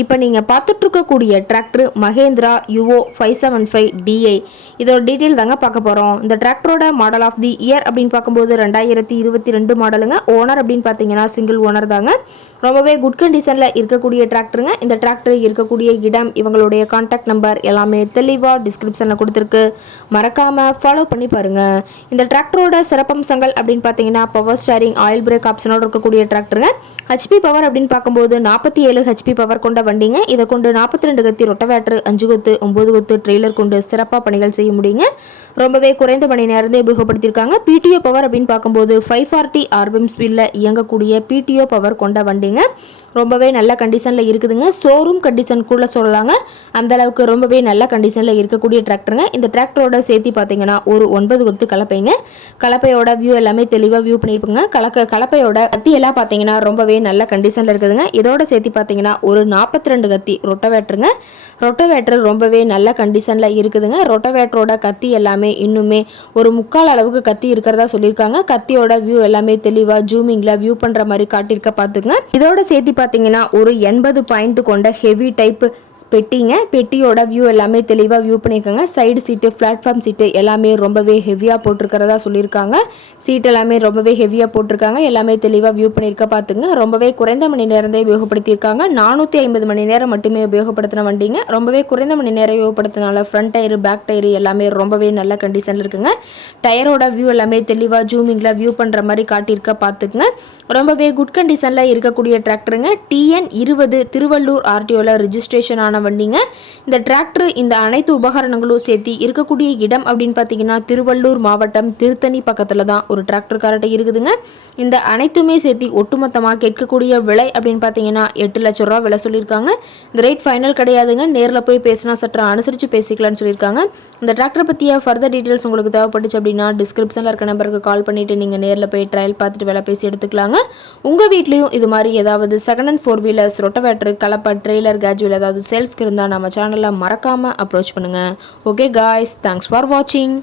இப்போ நீங்கள் பார்த்துட்ருக்கக்கூடிய tractor Mahindra Yuvo five seven five DI இதோட டீட்டெயில் தாங்க பார்க்க போகிறோம் இந்த டிராக்டரோட மாடல் ஆஃப் தி இயர் அப்படின்னு பார்க்கும்போது ரெண்டாயிரத்தி இருபத்தி ரெண்டு மாடலுங்க ஓனர் அப்படின்னு பார்த்தீங்கன்னா சிங்கிள் ஓனர் தாங்க. ரொம்பவே குட் கண்டிஷனில் இருக்கக்கூடிய டிராக்டருங்க இந்த டிராக்டர் இருக்கக்கூடிய இடம் இவங்களுடைய கான்டாக்ட் நம்பர் எல்லாமே தெளிவாக டிஸ்கிரிப்ஷனில் கொடுத்துருக்கு. மறக்காமல் ஃபாலோ பண்ணி பாருங்கள் இந்த டிராக்டரோட சிறப்பம்சங்கள் அப்படின்னு பார்த்தீங்கன்னா பவர் ஸ்டேரிங் ஆயில் பிரேக் ஆப்ஷனோடு இருக்கக்கூடிய டிராக்டருங்க ஹெச்பி பவர் அப்படின்னு பார்க்கும்போது நாற்பத்தி ஏழு ஹெச்பி பவர் கொண்ட வண்டிங்க. இதை கொண்டு நாற்பத்தி ரெண்டு கத்தி ரொட்டவேட்டர் அஞ்சு கொத்து ஒம்பது கொத்து ட்ரெய்லர் கொண்டு சிறப்பாக பணிகள் செய்ய முடியுங்க. ரொம்பவே குறைந்த மணி நேரத்தை உபயோகப்படுத்தியிருக்காங்க. பிடிஓ பவர் அப்படின்னு பார்க்கும்போது ஃபைவ் ஃபார்ட்டி ஆர்பிஎம் ஸ்பீடில் இயங்கக்கூடிய பிடிஓ பவர் கொண்ட வண்டிங்க. ரொம்பவே நல்ல கண்டிஷனில் இருக்குதுங்க. ஷோரூம் கண்டிஷன் கூட சொல்லலாங்க. அந்தளவுக்கு ரொம்பவே நல்ல கண்டிஷனில் இருக்கக்கூடிய டிராக்டருங்க இந்த டிராக்டரோட சேர்த்து பார்த்தீங்கன்னா ஒரு ஒன்பது கொத்து கலப்பைங்க. கலப்பையோட வியூ எல்லாமே தெளிவாக வியூ பண்ணியிருப்பங்க. கலக்க கலப்பையோட கத்தி எல்லாம் பார்த்தீங்கன்னா ரொம்பவே நல்ல கண்டிஷனில் இருக்குதுங்க. இதோட சேர்த்து பார்த்தீங்கன்னா ஒரு நாற்பது நாற்பத்தி ரெண்டு கத்தி ரொட்டவேட்டருங்க. ரொட்டவேட்டர் ரொம்பவே நல்ல கண்டிஷனில் இருக்குதுங்க. ரொட்டவேட்டரோட கத்தி எல்லாமே இன்னுமே ஒரு முக்கால் அளவுக்கு கத்தி இருக்கிறதா சொல்லியிருக்காங்க. கத்தியோட வியூ எல்லாமே தெளிவாக ஜூமிங்கில் வியூ பண்ணுற மாதிரி காட்டியிருக்க பார்த்துங்க இதோட சேர்த்து பார்த்தீங்கன்னா ஒரு எண்பது பாயிண்ட் கொண்ட ஹெவி டைப் பெட்டிங்க. பெட்டியோட வியூ எல்லாமே தெளிவாக வியூ பண்ணியிருக்காங்க சைடு சீட்டு பிளாட்ஃபார்ம் சீட்டு எல்லாமே ரொம்பவே ஹெவியாக போட்டிருக்கிறதா சொல்லியிருக்காங்க. சீட் எல்லாமே ரொம்பவே ஹெவியாக போட்டிருக்காங்க. எல்லாமே தெளிவாக வியூ பண்ணியிருக்க பார்த்துங்க ரொம்பவே குறைந்த மணி நேரம் தான் உபயோகப்படுத்தியிருக்காங்க. நானூற்றி ஐம்பது மணி நேரம் மட்டுமே உபயோகப்படுத்தின வண்டிங்க. ரொம்பவே குறைந்த மணி நேரம் உபயோகப்படுத்தினால ஃப்ரண்ட் டயரு பேக் டயரு எல்லாமே ரொம்பவே நல்ல கண்டிஷனில் இருக்குங்க. டயரோட வியூ எல்லாமே தெளிவாக ஜூமிங்கில் வியூ பண்ணுற மாதிரி காட்டியிருக்க பார்த்துக்குங்க ரொம்பவே குட் கண்டிஷனில் இருக்கக்கூடிய டிராக்டருங்க டிஎன் இருபது திருவள்ளூர் ஆர்டிஓவில் ரிஜிஸ்ட்ரேஷன் ஆன வண்டிங்க இந்த டிராக்டர் இந்த அனைத்து உபகரணங்களும் சேர்த்து இருக்கக்கூடிய இடம் அப்படின்னு பார்த்தீங்கன்னா திருவள்ளூர் மாவட்டம் திருத்தணி பக்கத்தில் தான் ஒரு டிராக்டர் இருக்குதுங்க. இந்த அனைத்துமே சேர்த்து ஒட்டுமொத்தமாக கேட்கக்கூடிய விலை அப்படின்னு பார்த்தீங்கன்னா எட்டு லட்ச ரூபா விலை சொல்லியிருக்காங்க. இந்த ரேட் ஃபைனல் கிடையாதுங்க. நேரில் போய் பேசினா சற்று அனுசரித்து பேசிக்கலாம்னு சொல்லியிருக்காங்க. இந்த டிராக்டர் பற்றிய ஃபர்தர் டீட்டெயில்ஸ் உங்களுக்கு தேவைப்பட்டுச்சு அப்படின்னா டிஸ்கிரிப்ஷனில் இருக்க நம்பருக்கு கால் பண்ணிவிட்டு நீங்கள் நேரில் போய் ட்ரையல் பார்த்துட்டு விலை பேசி எடுத்துக்கலாங்க. உங்கள் வீட்லேயும் இது மாதிரி ஏதாவது second and four wheelers rotavator கலப்பா trailer casual ஏதாவது சேல்ஸ் சேல்ஸ்க்கு இருந்தால் நம்ம சேனலில் மறக்காமல் அப்ரோச் பண்ணுங்கள் ஓகே காய்ஸ் தேங்க்ஸ் ஃபார் வாட்சிங்